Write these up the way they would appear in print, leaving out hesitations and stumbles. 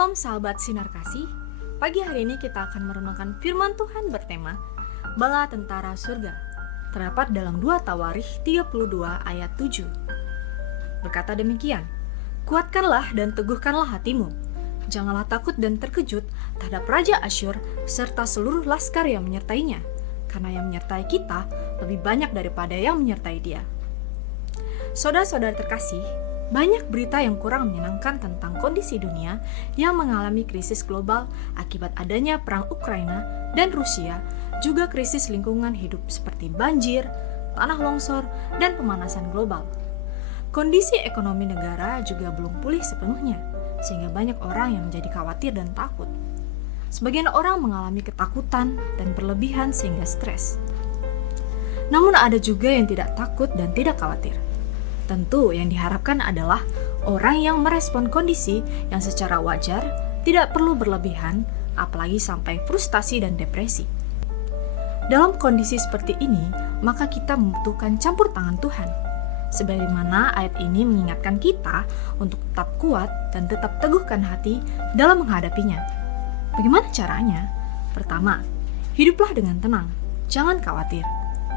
Shalom sahabat Sinar Kasih. Pagi hari ini kita akan merenungkan firman Tuhan bertema Bala Tentara Surga. Terdapat dalam 2 Tawarikh 32 ayat 7. Berkata demikian, kuatkanlah dan teguhkanlah hatimu. Janganlah takut dan terkejut terhadap Raja Asyur serta seluruh laskar yang menyertainya, karena yang menyertai kita lebih banyak daripada yang menyertai dia. Saudara-saudara terkasih, banyak berita yang kurang menyenangkan tentang kondisi dunia yang mengalami krisis global akibat adanya perang Ukraina dan Rusia, juga krisis lingkungan hidup seperti banjir, tanah longsor, dan pemanasan global. Kondisi ekonomi negara juga belum pulih sepenuhnya, sehingga banyak orang yang menjadi khawatir dan takut. Sebagian orang mengalami ketakutan dan berlebihan sehingga stres. Namun ada juga yang tidak takut dan tidak khawatir. Tentu yang diharapkan adalah orang yang merespon kondisi yang secara wajar, tidak perlu berlebihan, apalagi sampai frustasi dan depresi. Dalam kondisi seperti ini, maka kita membutuhkan campur tangan Tuhan. Sebagaimana ayat ini mengingatkan kita untuk tetap kuat dan tetap teguhkan hati dalam menghadapinya. Bagaimana caranya? Pertama, hiduplah dengan tenang, jangan khawatir.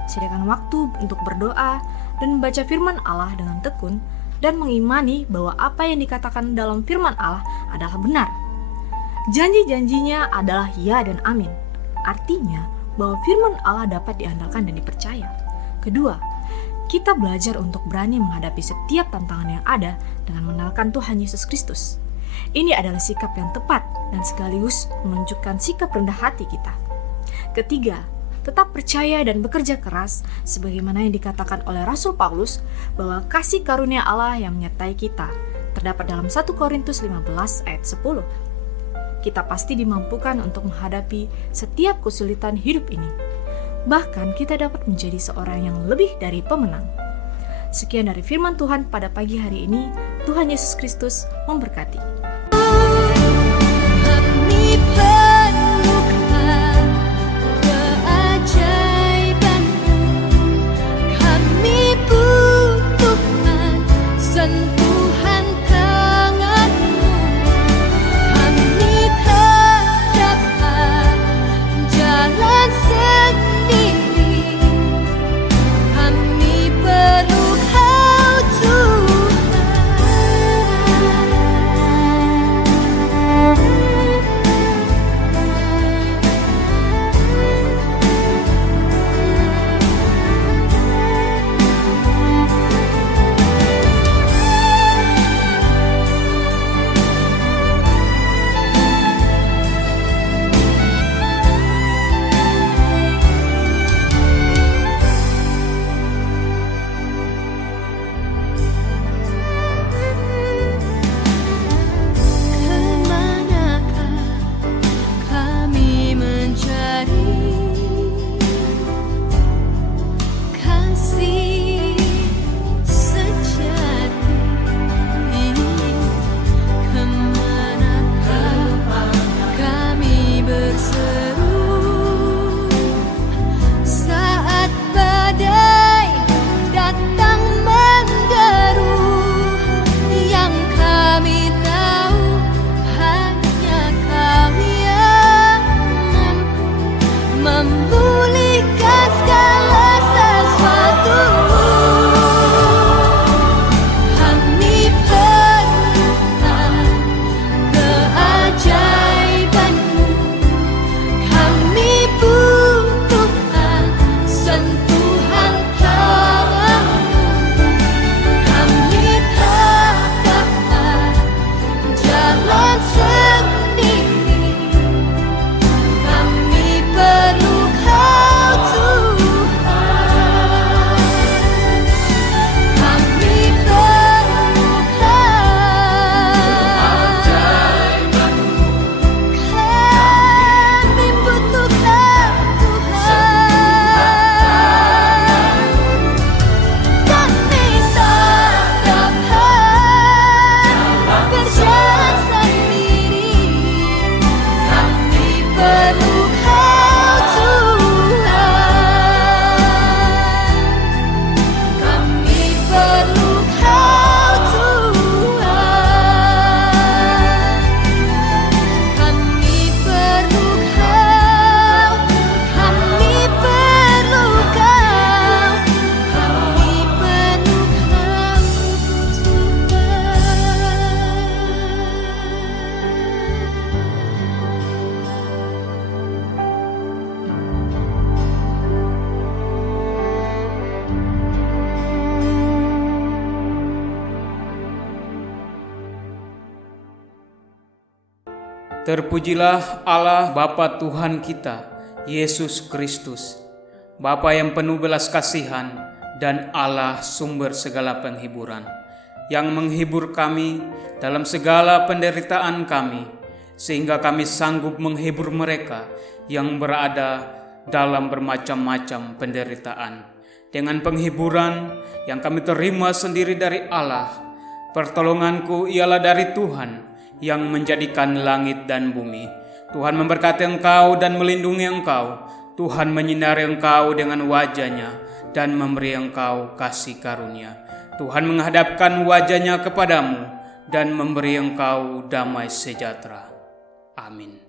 Sediakan waktu untuk berdoa dan membaca firman Allah dengan tekun dan mengimani bahwa apa yang dikatakan dalam firman Allah adalah benar. Janji-janjinya adalah ya dan amin. Artinya bahwa firman Allah dapat diandalkan dan dipercaya. Kedua, kita belajar untuk berani menghadapi setiap tantangan yang ada dengan mengenalkan Tuhan Yesus Kristus. Ini adalah sikap yang tepat dan sekaligus menunjukkan sikap rendah hati kita. Ketiga, tetap percaya dan bekerja keras sebagaimana yang dikatakan oleh Rasul Paulus bahwa kasih karunia Allah yang menyertai kita terdapat dalam 1 Korintus 15 ayat 10. Kita pasti dimampukan untuk menghadapi setiap kesulitan hidup ini. Bahkan kita dapat menjadi seorang yang lebih dari pemenang. Sekian dari firman Tuhan pada pagi hari ini. Tuhan Yesus Kristus memberkati. Terpujilah Allah Bapa Tuhan kita, Yesus Kristus, Bapa yang penuh belas kasihan dan Allah sumber segala penghiburan, yang menghibur kami dalam segala penderitaan kami, sehingga kami sanggup menghibur mereka yang berada dalam bermacam-macam penderitaan. Dengan penghiburan yang kami terima sendiri dari Allah, pertolonganku ialah dari Tuhan yang menjadikan langit dan bumi. Tuhan memberkati engkau dan melindungi engkau. Tuhan menyinari engkau dengan wajah-Nya dan memberi engkau kasih karunia. Tuhan menghadapkan wajah-Nya kepadamu dan memberi engkau damai sejahtera. Amin.